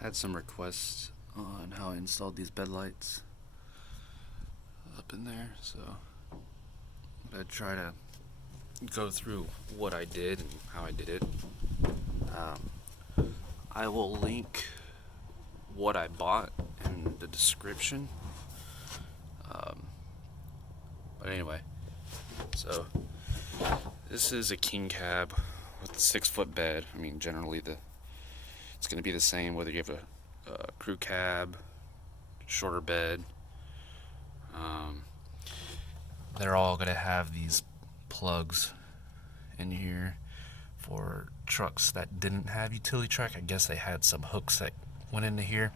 Had some requests on how I installed these bed lights up in there, so I'm gonna try to go through what I did and how I did it. I will link what I bought in the description. But anyway, so this is a king cab with a 6-foot bed. I mean, generally it's going to be the same whether you have a crew cab, shorter bed. They're all going to have these plugs in here for trucks that didn't have utility track. I guess they had some hooks that went into here.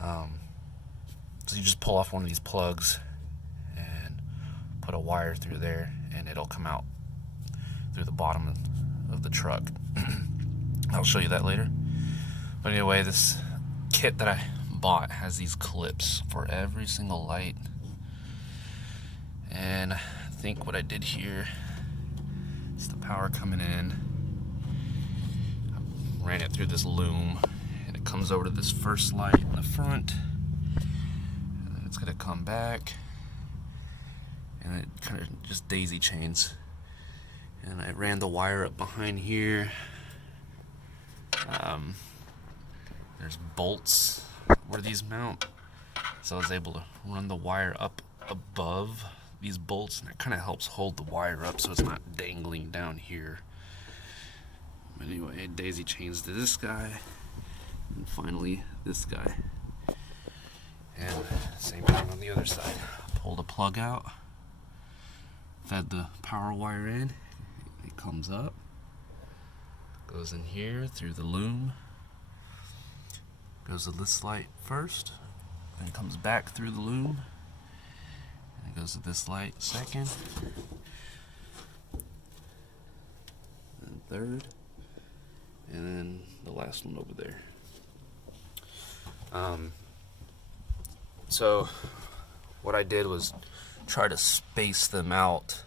So you just pull off one of these plugs and put a wire through there, and it'll come out through the bottom of the truck. I'll show you that later. But anyway, this kit that I bought has these clips for every single light. And I think what I did here is the power coming in. I ran it through this loom, and it comes over to this first light in the front. And then it's going to come back, and it kind of just daisy chains. And I ran the wire up behind here. There's bolts where these mount, so I was able to run the wire up above these bolts, and it kind of helps hold the wire up so it's not dangling down here. But anyway, daisy chains to this guy, and finally this guy, and same thing on the other side. Pulled a plug out, fed the power wire in, it comes up, goes in here through the loom, goes to this light first, then comes back through the loom, and it goes to this light second, and third, and then the last one over there. So what I did was try to space them out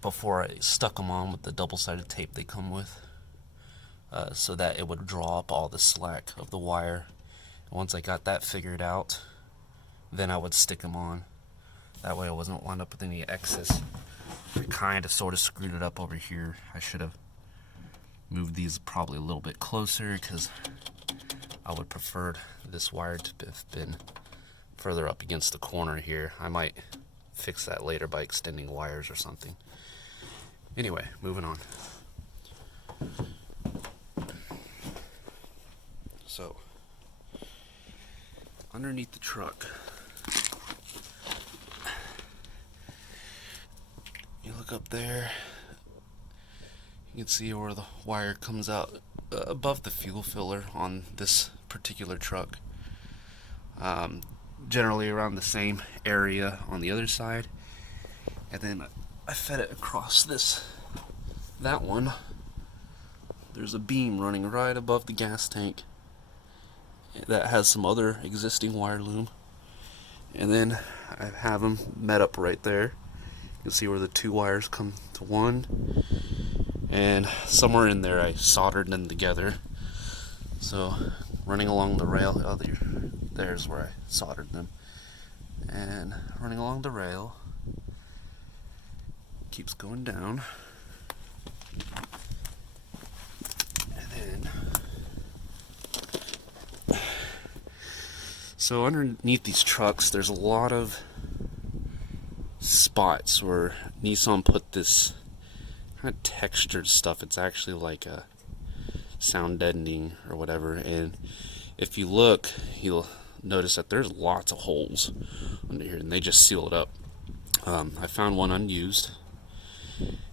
before I stuck them on with the double-sided tape they come with, so that it would draw up all the slack of the wire. And once I got that figured out, then I would stick them on. That way I wasn't wound up with any excess. I kind of sort of screwed it up over here. I should have moved these probably a little bit closer, because I would prefer this wire to have been further up against the corner here. I might fix that later by extending wires or something. Anyway, moving on. So, underneath the truck, you look up there, you can see where the wire comes out above the fuel filler on this particular truck. Generally around the same area on the other side. And then I fed it across that one. There's a beam running right above the gas tank that has some other existing wire loom. And then I have them met up right there. You can see where the two wires come to one. And somewhere in there I soldered them together. So running along the rail, there's where I soldered them. And running along the rail, keeps going down. And then, so underneath these trucks, there's a lot of spots where Nissan put this kind of textured stuff. It's actually like a sound deadening or whatever. And if you look, you'll notice that there's lots of holes under here, and they just seal it up. I found one unused,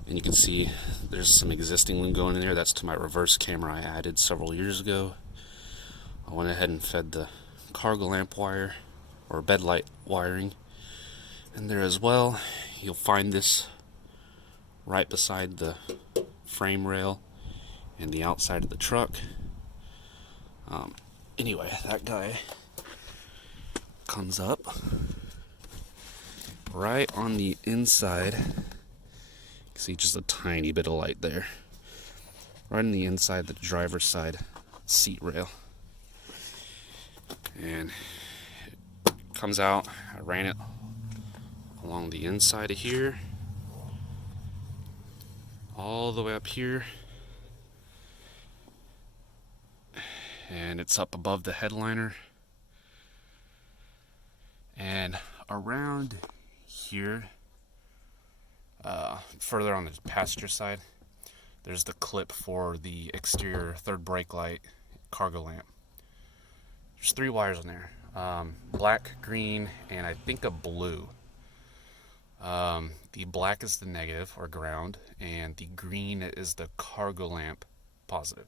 and you can see there's some existing loom going in there. That's to my reverse camera I added several years ago. I went ahead and fed the cargo lamp wire, or bed light wiring, in there as well. You'll find this right beside the frame rail and the outside of the truck. Anyway, that guy comes up right on the inside. You can see just a tiny bit of light there. Right on the inside, the driver's side seat rail. And it comes out. I ran it along the inside of here, all the way up here, and it's up above the headliner. And around here, further on the passenger side, there's the clip for the exterior third brake light cargo lamp. There's 3 wires on there, black, green, and I think a blue. The black is the negative or ground, and the green is the cargo lamp positive.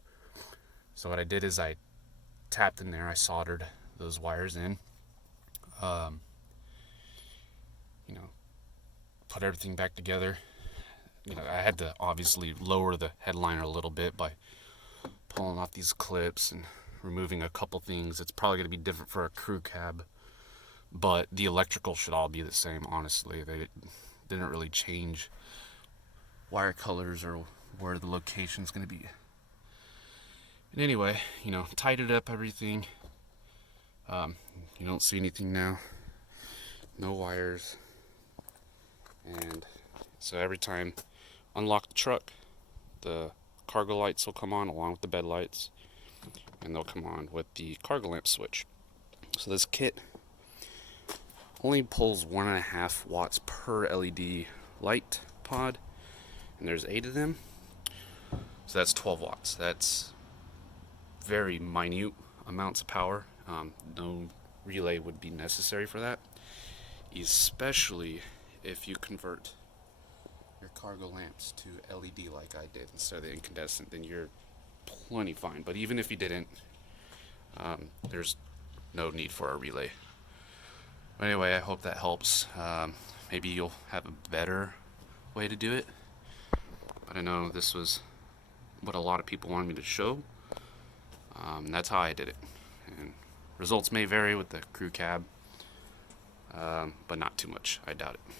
So what I did is I tapped in there, I soldered those wires in, put everything back together. I had to obviously lower the headliner a little bit by pulling off these clips and removing a couple things. It's probably going to be different for a crew cab, but the electrical should all be the same, honestly. They didn't really change wire colors or where the location's going to be. And anyway, tightened up everything. You don't see anything now. No wires. And so every time unlock the truck, the cargo lights will come on along with the bed lights, and they'll come on with the cargo lamp switch. So this kit only pulls 1.5 watts per LED light pod, and there's 8 of them, so that's 12 watts. That's very minute amounts of power. No relay would be necessary for that, especially if you convert your cargo lamps to LED like I did instead of the incandescent. Then you're plenty fine. But even if you didn't, there's no need for a relay. But anyway, I hope that helps. Maybe you'll have a better way to do it, but I know this was what a lot of people wanted me to show. That's how I did it, and results may vary with the crew cab, but not too much. I doubt it.